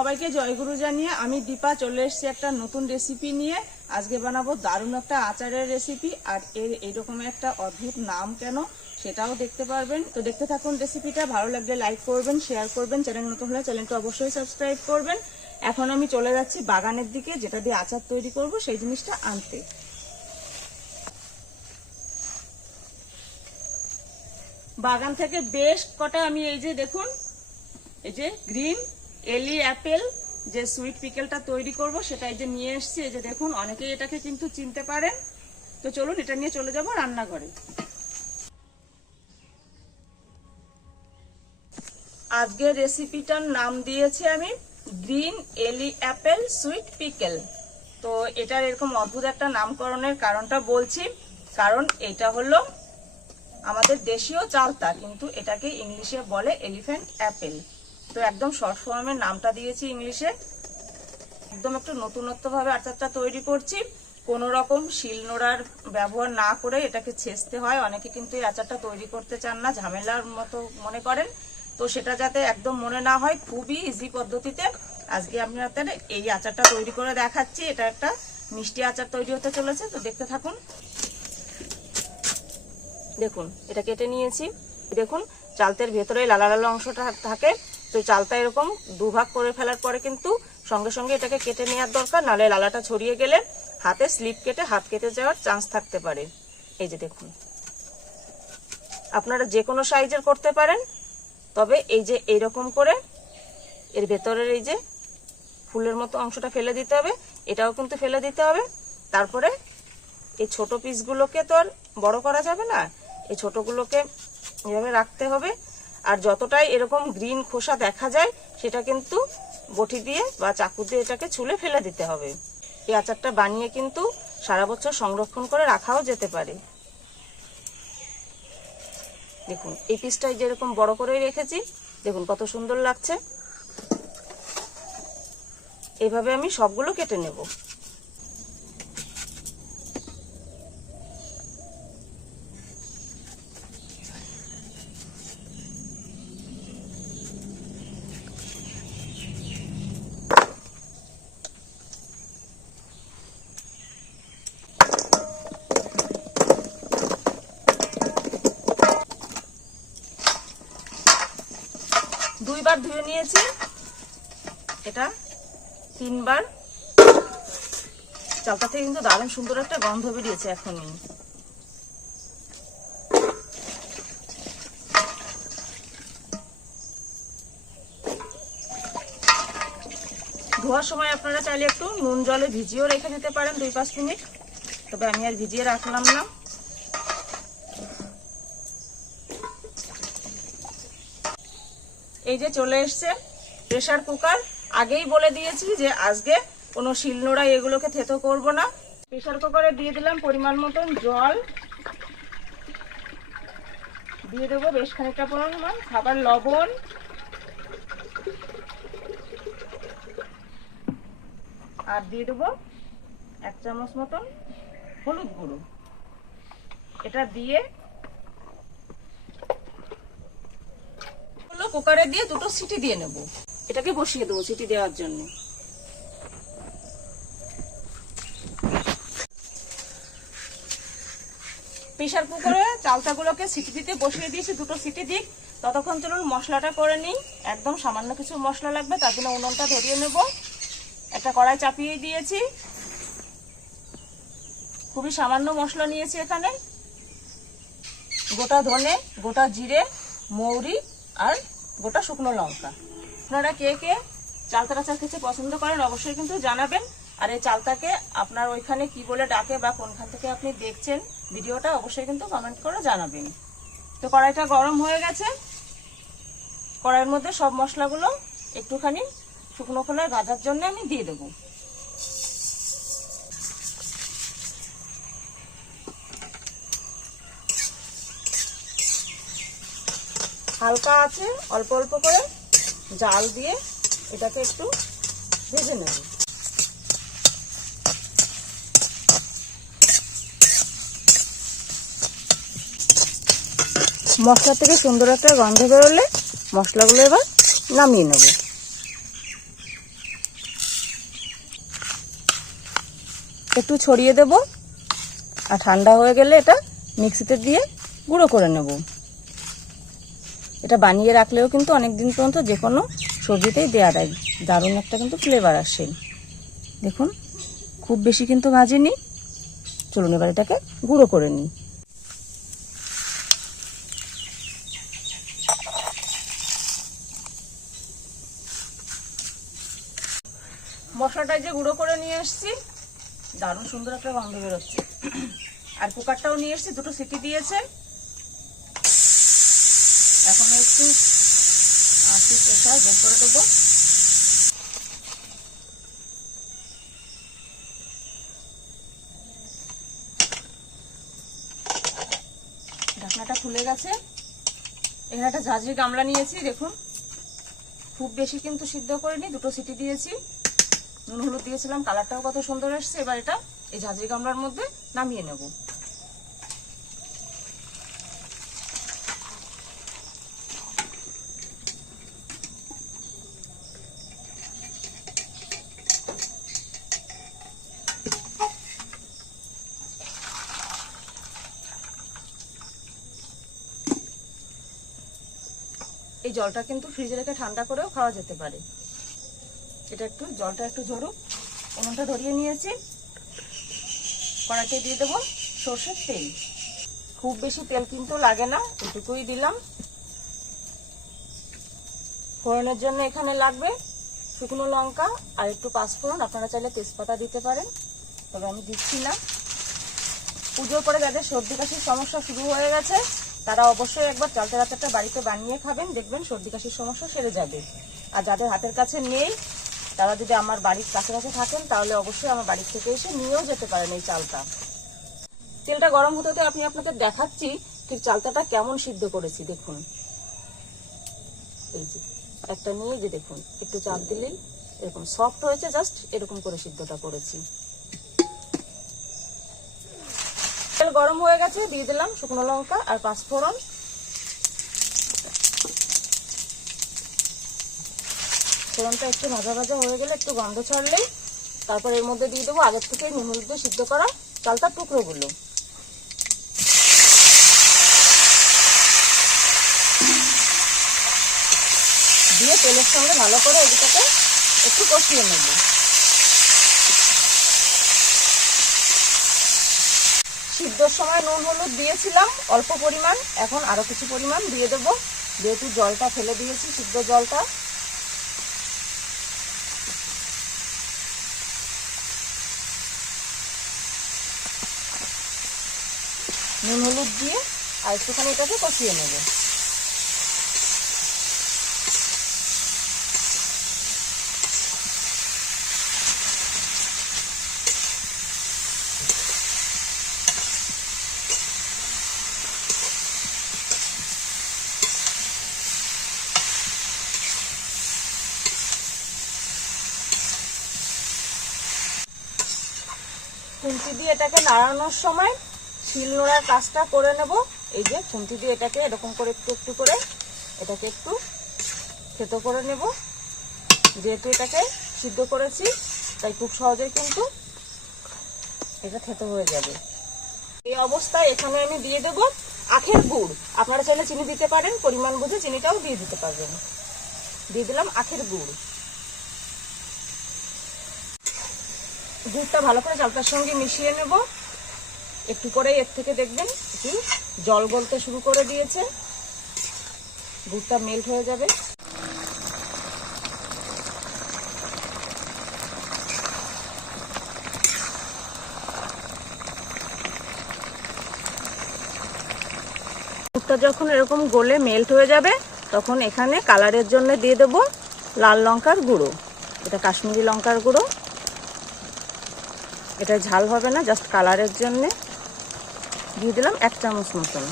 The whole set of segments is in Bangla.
সবাইকে জয়গুরু জানিয়ে আমি দীপা চলে এসেছি একটা নতুন রেসিপি নিয়ে। আজকে বানাবো দারুণ একটা আচারের রেসিপি আর এর এইরকম একটা অদ্ভুত নাম কেন সেটাও দেখতে পারবেন। তো দেখতে থাকুন রেসিপিটা ভালো লাগলে লাইক করবেন শেয়ার করবেন চ্যানেল নতুন হলে চ্যানেলটা অবশ্যই সাবস্ক্রাইব করবেন। এখন আমি চলে যাচ্ছি বাগানের দিকে, যেটা দিয়ে আচার তৈরি করব, সেই জিনিসটা আনতে। বাগান থেকে বেশ কটা আমি এই যে দেখুন, এই যে গ্রিন এলি অ্যাপেল, যে সুইট পিকেলটা তৈরি করব সেটা এই যে নিয়ে এসেছি, এই যে দেখুন, অনেকেই এটাকে কিন্তু চিনতে পারেন। তো চলুন, এটা নিয়ে চলে যাব রান্নাঘরে। আজকের রেসিপিটার নাম দিয়েছি আমি, গ্রিন এলি অ্যাপেল সুইট পিকেল। তো এটার এরকম অদ্ভুত একটা নামকরণের কারণটা বলছি, কারণ এটা হলো আমাদের দেশীয় চালতা, কিন্তু এটাকে ইংলিশে বলে এলিফ্যান্ট অ্যাপেল। তো একদম শর্ট ফর্মের নামটা দিয়েছি ইংলিশে। একদম একটু নতুনত্বভাবে আচারটা তৈরি করছি। কোনো রকম শিলনোড়ার ব্যবহার না করে এটাকে ছেঁচতে হয়। অনেকে কিন্তু এই আচারটা তৈরি করতে চান না, ঝামেলার মতো মনে করেন। তো সেটা যাতে একদম মনে না হয়, খুবই ইজি পদ্ধতিতে। আজকে আপনাদের এই আচারটা তৈরি করে দেখাচ্ছি। এটা একটা মিষ্টি আচার তৈরি হতে চলেছে, তো দেখতে থাকুন। দেখুন, এটা কেটে নিয়েছি। দেখুন, চালতের ভেতরে লালা লালা অংশটা থাকে। তো চালটা এরকম দুভাগ করে ফেলার পরে কিন্তু সঙ্গে সঙ্গে এটাকে কেটে নেওয়ার দরকার, নালে লালাটা ছড়িয়ে গেলে হাতে স্লিপ কেটে হাত কেটে যাওয়ার চান্স থাকতে পারে। এই যে দেখুন। আপনারা যে কোনো সাইজের করতে পারেন, তবে এই যে এইরকম করে এর ভেতরের এই যে ফুলের মতো অংশটা ফেলে দিতে হবে, এটাও কিন্তু ফেলে দিতে হবে। তারপরে এই ছোট পিসগুলোকে তো আর বড় করা যাবে না, এই ছোটগুলোকে এভাবে রাখতে হবে। আর যতটাই এরকম গ্রিন খোসা দেখা যায়, সেটা কিন্তু বটি দিয়ে বা চাকু দিয়ে এটাকে ছুলে ফেলে দিতে হবে। এই আচারটা বানিয়ে কিন্তু সারা বছর সংরক্ষণ করে রাখাও যেতে পারে। দেখুন, এই পিসটাই যেরকম বড় করে রেখেছি, দেখুন কত সুন্দর লাগছে। এভাবে আমি সবগুলো কেটে নেব। দুইবার ধুয়ে নিয়েছি। এটা তিনবার। চালটা থেকে কিন্তু দারুণ সুন্দর একটা গন্ধ বেরিয়েছে এখনই। ধোয়ার সময় আপনারা চাইলে একটু নুন জলে ভিজিয়েও রেখে দিতে পারেন দুই পাঁচ মিনিট। তবে আমি আর ভিজিয়ে রাখলাম না। এই যে চলে এসছে প্রেশার কুকার আগেই বলে দিয়েছি যে আজকে কোনো শিলনোড়া এগুলোকে থেতো করব না। প্রেশার কুকারে দিয়ে দিলাম পরিমাণ মতন জল। দিয়ে দেবো বেশ খানিকটা পরিমাণ খাবার লবণ। আর দিয়ে দেবো এক চামচ মতন হলুদ গুঁড়ো। এটা দিয়ে কুকারে দিয়ে দুটো সিটি দিয়ে নেব। এটাকে বসিয়ে দেবো সিটি দেওয়ার জন্য। প্রেশার কুকারে চালতাগুলোকে সিটি দিতে বসিয়ে দিয়েছি দুটো সিটি দিক। ততক্ষণ চলুন মশলাটা করে নিই। একদম সামান্য কিছু মশলা লাগবে তার জন্য উনুনটা ধরিয়ে নেব। একটা কড়াই চাপিয়ে দিয়েছি। খুবই সামান্য মশলা নিয়েছি এখানে। গোটা ধনে গোটা জিরে মৌরি আর গোটা শুকনো লঙ্কা। আপনারা কে কে চালতাটা চাল খেতে পছন্দ করেন অবশ্যই কিন্তু জানাবেন। আর এই চালতাকে আপনার ওইখানে কি বলে ডাকে বা কোনখান থেকে আপনি দেখছেন ভিডিওটা অবশ্যই কিন্তু কমেন্ট করে জানাবেন। তো কড়াইটা গরম হয়ে গেছে। কড়াইয়ের মধ্যে সব মশলাগুলো একটুখানি শুকনো খোলায় ভাজার জন্য আমি দিয়ে দেবো। হালকা আছে, অল্প অল্প করে জাল দিয়ে এটাকে একটু ভেজে নেব। মশলা থেকে সুন্দর একটা গন্ধ বেরোলে মশলাগুলো এবার নামিয়ে নেব। একটু ছড়িয়ে দেব আর ঠান্ডা হয়ে গেলে এটা মিক্সিতে দিয়ে গুঁড়ো করে নেব। এটা বানিয়ে রাখলেও কিন্তু অনেক দিন পর্যন্ত যে কোনো সবজিতেই দেওয়া যায়। দারুণ একটা কিন্তু ফ্লেভার আসে। দেখুন, খুব বেশি কিন্তু ভাজিনি। চলুন এবার এটাকে গুঁড়ো করে নিই। মশলাটা যে গুঁড়ো করে নিয়ে এসেছি দারুণ সুন্দর একটা গন্ধ বেরোচ্ছে। আর কুকারটাও নিয়ে এসেছি, দুটো সিটি দিয়েছে এখন একটু আশি প্রেশার বের করে দেবো। ঢাকনাটা খুলে গেছে। এখানে একটা ঝাঁঝরি গামলা নিয়েছি, দেখুন। খুব বেশি কিন্তু সিদ্ধ করিনি, দুটো সিটি দিয়েছি। নুন হলুদ দিয়েছিলাম, কালারটাও কত সুন্দর এসছে। এবার এটা এই ঝাঁঝরি গামলার মধ্যে নামিয়ে নেব। এই জলটা কিন্তু ফ্রিজে রেখে ঠান্ডা করেও খাওয়া যেতে পারে। এটা একটু, জলটা একটু ঝরুক। উনুনটা ধরিয়ে নিয়েছি। কড়াইতে দিয়ে দেবো সর্ষের তেল। খুব বেশি তেল কিন্তু লাগে না, এটুকুই দিলাম। ফোড়নের জন্য এখানে লাগবে শুকনো লঙ্কা আর একটু পাঁচফোড়ন আপনারা চাইলে তেজপাতা দিতে পারেন, তবে আমি দিচ্ছি না। পুজোর পরে যাদের সর্দি কাশির সমস্যা শুরু হয়ে গেছে তারা অবশ্যই একবার চালতে রাতেরটা বাড়িতে বানিয়ে খাবেন, দেখবেন সর্দি কাশির সমস্যা সেরে যাবে। আর যাদের হাতের কাছে নেই, তারা যদি আমার বাড়ির কাছাকাছি থাকেন, তাহলে অবশ্যই আমার বাড়ির থেকে এসে নিয়েও যেতে পারেন এই চালটা। তেলটা গরম হতে হতে আমি আপনাদের দেখাচ্ছি ঠিক চালটাটা কেমন সিদ্ধ করেছি, দেখুন। এই যে, একটা নিয়ে যে দেখুন, একটু চাপ দিলেই এরকম সফট হয়েছে জাস্ট এরকম করে সিদ্ধটা করেছি। তেল গরম হয়ে গেছে, দিয়ে দিলাম শুকনো লঙ্কা আর পাঁচফোড়ন ফোড়নটা একটু ভাজা ভাজা হয়ে গেলে একটু গন্ধ ছাড়লেই তারপর এর মধ্যে দিয়ে দেবো আগের থেকে নুন হলুদ দিয়ে সিদ্ধ করা চালটার টুকরোগুলো। দিয়ে তেলের সঙ্গে ভালো করে এদিকে একটু কষিয়ে নেব। সিদ্ধর সময় নুন, হলুদ দিয়েছিলাম। অল্প পরিমাণ, এখন আরও কিছু পরিমাণ দিয়ে দেব। যেহেতু জলটা ফেলে দিয়েছি, সিদ্ধ জলটা। নুন, হলুদ দিয়ে আর একটুখানি এটাকে কষিয়ে নেব। খুন্তি দিয়ে এটাকে নাড়ানোর সময় শিল নোড়ার কাজটা করে নেব। এই যে খুন্তি দিয়ে এটাকে এরকম করে একটু একটু করে এটাকে একটু থেতো করে নেব। যেহেতু এটাকে সিদ্ধ করেছি, তাই খুব সহজেই কিন্তু এটা থেতো হয়ে যাবে। এই অবস্থায় এখানে আমি দিয়ে দেব আখের গুড়। আপনারা চাইলে চিনি দিতে পারেন, পরিমাণ বুঝে চিনিটাও দিয়ে দিতে পারবেন। দিয়ে দিলাম আখের গুড়। গুড়টা ভালো করে চালটার সঙ্গে মিশিয়ে নেব। একটু করে এর থেকে দেখবেন একটু জল গলতে শুরু করে দিয়েছে। গুড়টা মেল্ট হয়ে যাবে। গুড়টা যখন এরকম গলে মেল্ট হয়ে যাবে, তখন এখানে কালারের জন্য দিয়ে দেব লাল লঙ্কার গুঁড়ো। এটা কাশ্মীরি লঙ্কার গুঁড়ো। এটা ঝাল হবে না জাস্ট কালারের জন্য। দিয়ে দিলাম এক চামচ মতন।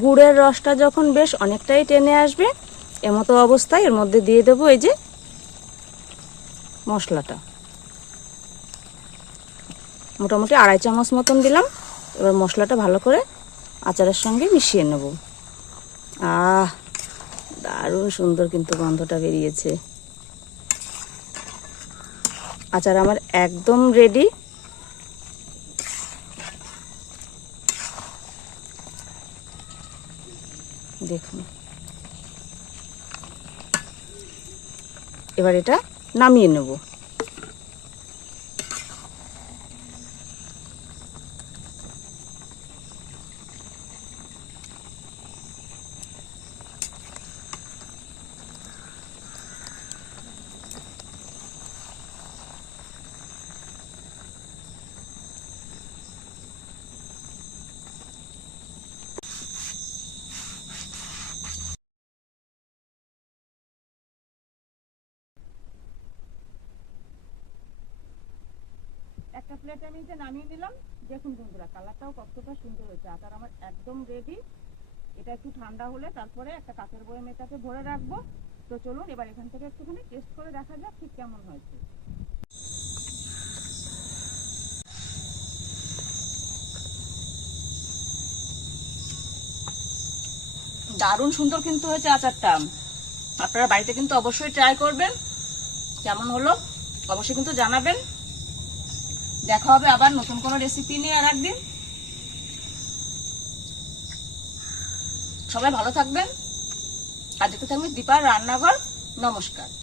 গুড়ের রসটা যখন বেশ অনেকটাই টেনে আসবে এমতো অবস্থায় এর মধ্যে দিয়ে দেবো এই যে মশলাটা। মোটামুটি আড়াই চামচ মতন দিলাম। এবার মশলাটা ভালো করে আচারের সঙ্গে মিশিয়ে নেব। আহ, দারুণ সুন্দর কিন্তু গন্ধটা বেরিয়েছে। আচার আমার একদম রেডি দেখুন। এবার এটা নামিয়ে নেব। একটা প্লেটে আমি যে নামিয়ে নিলাম দেখুন বন্ধুরা কালারটাও কতটা সুন্দর হয়েছে। আচার আমার একদম রেডি এটা একটু ঠান্ডা হলে তারপরে একটা কাঁচের বয়ে মেটাতে ভরে রাখব। তো চলুন, এবার এখান থেকে একটুখানি টেস্ট করে দেখা যাক ঠিক কেমন হয়েছে। দারুণ সুন্দর কিন্তু হয়েছে আচারটা। আপনারা বাড়িতে কিন্তু অবশ্যই ট্রাই করবেন। কেমন হলো? অবশ্যই কিন্তু জানাবেন। দেখা হবে আবার নতুন কোনো রেসিপি নিয়ে আর একদিন। সবাই ভালো থাকবেন। আর দেখতে থাকবেন দীপার রান্নাঘর। নমস্কার।